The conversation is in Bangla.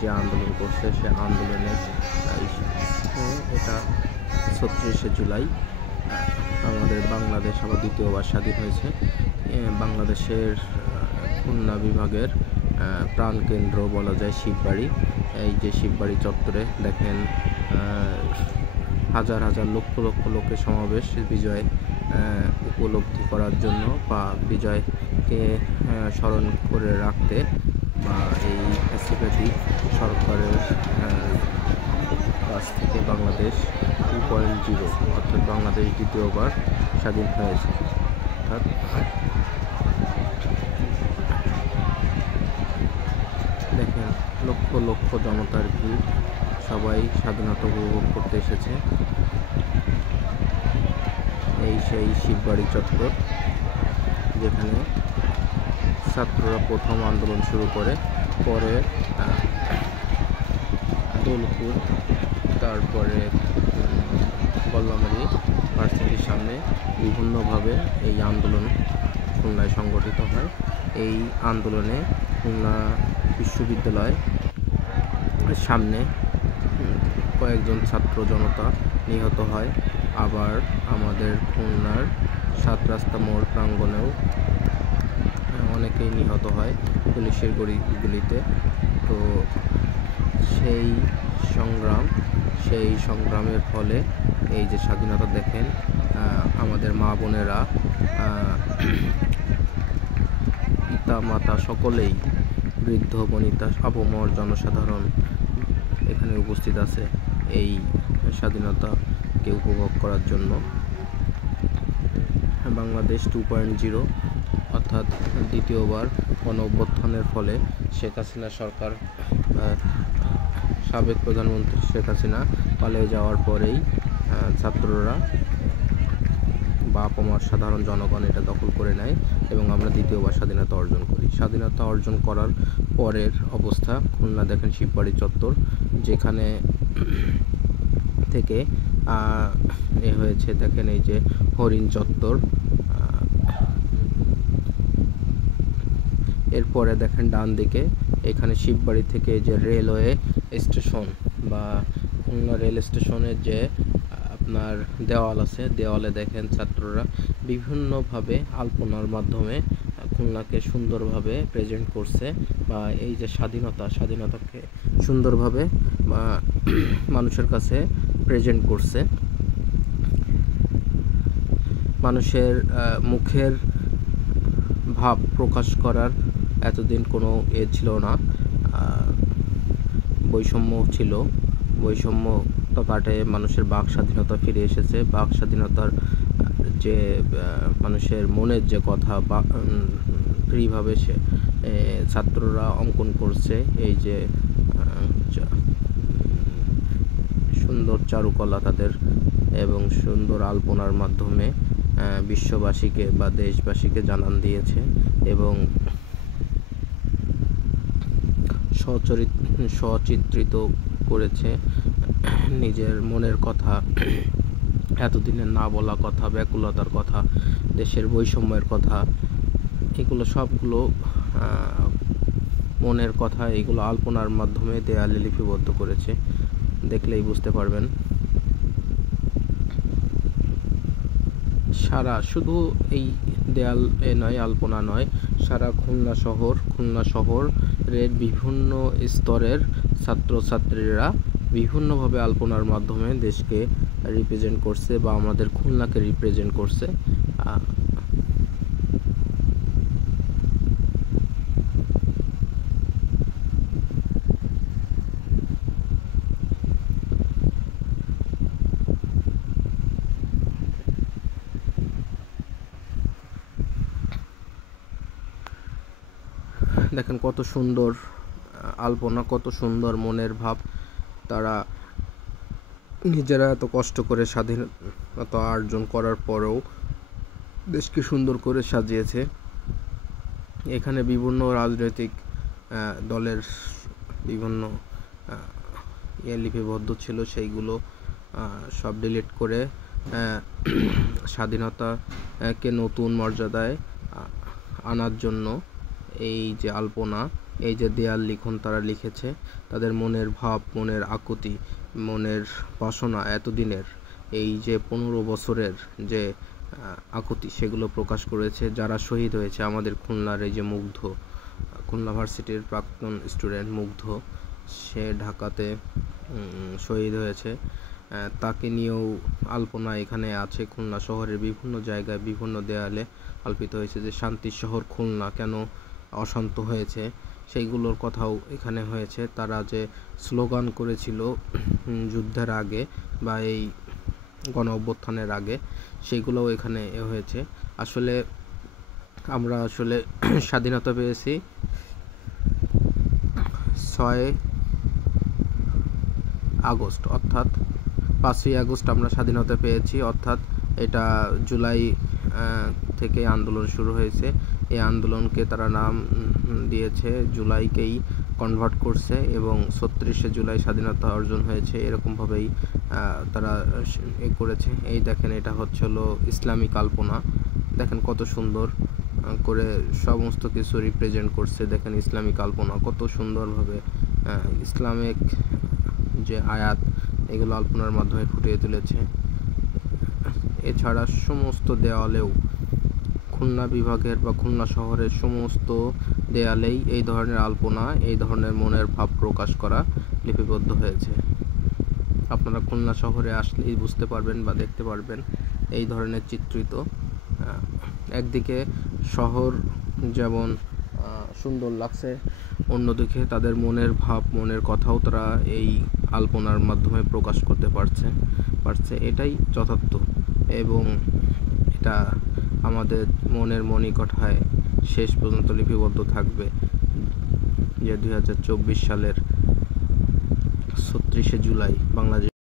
যে আন্দোলন করছে সে আন্দোলনে এটা ৩৬শে জুলাই আমাদের বাংলাদেশ আবার দ্বিতীয়বার স্বাধীন হয়েছে। বাংলাদেশের খুলনা বিভাগের প্রাণকেন্দ্র বলা যায় শিববাড়ি। এই যে শিববাড়ি চত্বরে দেখেন হাজার হাজার লক্ষ লক্ষ লোকের সমাবেশ বিজয় উপলব্ধি করার জন্য বা বিজয়কে স্মরণ করে রাখতে বা এই ফ্যাসিলিটি সরকারের কাছ থেকে বাংলাদেশ 2.0 অর্থাৎ বাংলাদেশ দ্বিতীয়বার স্বাধীন হয়েছে। অর্থাৎ দেখেন লক্ষ লক্ষ জনতার ভিড়, সবাই স্বাধীনতা উপভোগ করতে এসেছে। এই সেই শিববাড়ি চত্বর যেখানে ছাত্ররা প্রথম আন্দোলন শুরু করে, পরে দৌলপুর, তারপরে গল্লামারি ভার্সিটির সামনে বিভিন্নভাবে এই আন্দোলন খুলনায় সংগঠিত হয়। এই আন্দোলনে খুলনা বিশ্ববিদ্যালয় সামনে কয়েকজন ছাত্র জনতা নিহত হয়। আবার আমাদের খুলনার 7 রাস্তা মোড় প্রাঙ্গণেও অনেকেই নিহত হয় পুলিশের গুলিতে। তো সেই সংগ্রামের ফলে এই যে স্বাধীনতা দেখেন, আমাদের মা বোনেরা, পিতা মাতা সকলেই, বৃদ্ধ বনিতা, আপামর জনসাধারণ এখানে উপস্থিত আছে এই স্বাধীনতাকে উপভোগ করার জন্য। বাংলাদেশ 2.0 অর্থাৎ দ্বিতীয়বার গণঅভ্যুত্থানের ফলে শেখ হাসিনা সরকার, সাবেক প্রধানমন্ত্রী শেখ হাসিনা পালিয়ে যাওয়ার পরেই ছাত্ররা বা আপামর সাধারণ জনগণ এটা দখল করে নেয় এবং আমরা দ্বিতীয়বার স্বাধীনতা অর্জন করি। স্বাধীনতা অর্জন করার পরের অবস্থা খুলনা দেখেন শিববাড়ি চত্বর, যেখানে থেকে হয়েছে দেখেন এই যে হরিণ চত্বর। এরপরে দেখেন ডান দিকে এখানে শিববাড়ি থেকে যে রেলওয়ে স্টেশন বা খুলনা রেল স্টেশনের যে আপনার দেওয়াল আছে, দেওয়ালে দেখেন ছাত্ররা বিভিন্নভাবে আলপনার মাধ্যমে খুলনাকে সুন্দরভাবে প্রেজেন্ট করছে বা এই যে স্বাধীনতাকে সুন্দরভাবে মানুষের কাছে প্রেজেন্ট করছে। মানুষের মুখের ভাব প্রকাশ করার এতদিন কোনো ছিল না, বৈষম্য ছিল। বৈষম্যতা কাটে মানুষের বাক স্বাধীনতা ফিরে এসেছে। বাক স্বাধীনতার যে মানুষের মনের যে কথা বা ফ্রিভাবে সে ছাত্ররা অঙ্কন করছে, এই যে সুন্দর চারুকলা তাদের এবং সুন্দর আলপনার মাধ্যমে বিশ্ববাসীকে বা দেশবাসীকে জানান দিয়েছে এবং সচিত্রিত করেছে নিজের মনের কথা, এতদিনের না বলা কথা, ব্যাকুলতার কথা, দেশের বৈষম্যের কথা, এগুলো সবগুলো মনের কথা, এগুলো আলপনার মাধ্যমে দেয়ালে লিপিবদ্ধ করেছে। দেখলেই বুঝতে পারবেন। সারা শুধু এই দেয়াল নয়, আলপনা নয়, সারা খুলনা শহরের বিভিন্ন স্তরের ছাত্রছাত্রীরা বিভিন্নভাবে আলপনার মাধ্যমে দেশকে রিপ্রেজেন্ট করছে বা আমাদের খুলনাকে রিপ্রেজেন্ট করছে। দেখেন কত সুন্দর আলপনা, কত সুন্দর মনের ভাব। তারা নিজেরা এত কষ্ট করে স্বাধীনতা অর্জন করার পরেও দেশকে সুন্দর করে সাজিয়েছে। এখানে বিভিন্ন রাজনৈতিক দলের বিভিন্ন লিপিবদ্ধ ছিল, সেইগুলো সব ডিলিট করে স্বাধীনতাকে নতুন মর্যাদায় আনার জন্য এই যে আলপনা এই যে দেয়াল লিখন তারা লিখেছে, তাদের মনের ভাব, মনের আকুতি, মনের বাসনা, এতদিনের এই যে 15 বছরের যে আকুতি, সেগুলো প্রকাশ করেছে। যারা শহীদ হয়েছে, আমাদের খুলনার এই যে মুগ্ধ, খুলনা ভার্সিটির প্রাক্তন স্টুডেন্ট মুগ্ধ, সে ঢাকাতে শহীদ হয়েছে। তাকে নিয়েও আলপনা এখানে আছে। খুলনা শহরের বিভিন্ন জায়গায় বিভিন্ন দেয়ালে আলপিত হয়েছে যে শান্তির শহর খুলনা কেন অশান্ত হয়েছে, সেইগুলোর কথাও এখানে হয়েছে। তারা যে স্লোগান করেছিল যুদ্ধের আগে বা এই গণ অভ্যুত্থানের আগে, সেইগুলোও এখানে হয়েছে। আসলে আমরা স্বাধীনতা পেয়েছি 6 আগস্ট, অর্থাৎ 5ই আগস্ট আমরা স্বাধীনতা পেয়েছি। অর্থাৎ এটা জুলাই থেকে আন্দোলন শুরু হয়েছে। এই আন্দোলনকে তারা নাম দিয়েছে, জুলাইকেই কনভার্ট করছে এবং 36শে জুলাই স্বাধীনতা অর্জন হয়েছে, এরকমভাবেই তারা করেছে। এই দেখেন, এটা হলো ইসলামিক আলপনা। দেখেন কত সুন্দর করে সমস্ত কিছু রিপ্রেজেন্ট করছে। দেখেন ইসলামিক আলপনা কত সুন্দরভাবে ইসলামিক যে আয়াত, এগুলো আলপনার মাধ্যমে ফুটিয়ে তুলেছে। এছাড়া সমস্ত দেওয়ালেও, খুলনা বিভাগের বা খুলনা শহরের সমস্ত দেয়ালেই এই ধরনের আলপনা, এই ধরনের মনের ভাব প্রকাশ করা লিপিবদ্ধ হয়েছে। আপনারা খুলনা শহরে আসলেই বুঝতে পারবেন বা দেখতে পারবেন এই ধরনের চিত্রিত। একদিকে শহর যেমন সুন্দর লাগছে, অন্যদিকে তাদের মনের ভাব, মনের কথাও তারা এই আলপনার মাধ্যমে প্রকাশ করতে পারছে। এটাই যথার্থ এবং এটা আমাদের মনের মণিকোঠায় শেষ পর্যন্ত লিপিবদ্ধ থাকবে যে 2024 সালের 36শে জুলাই বাংলাদেশ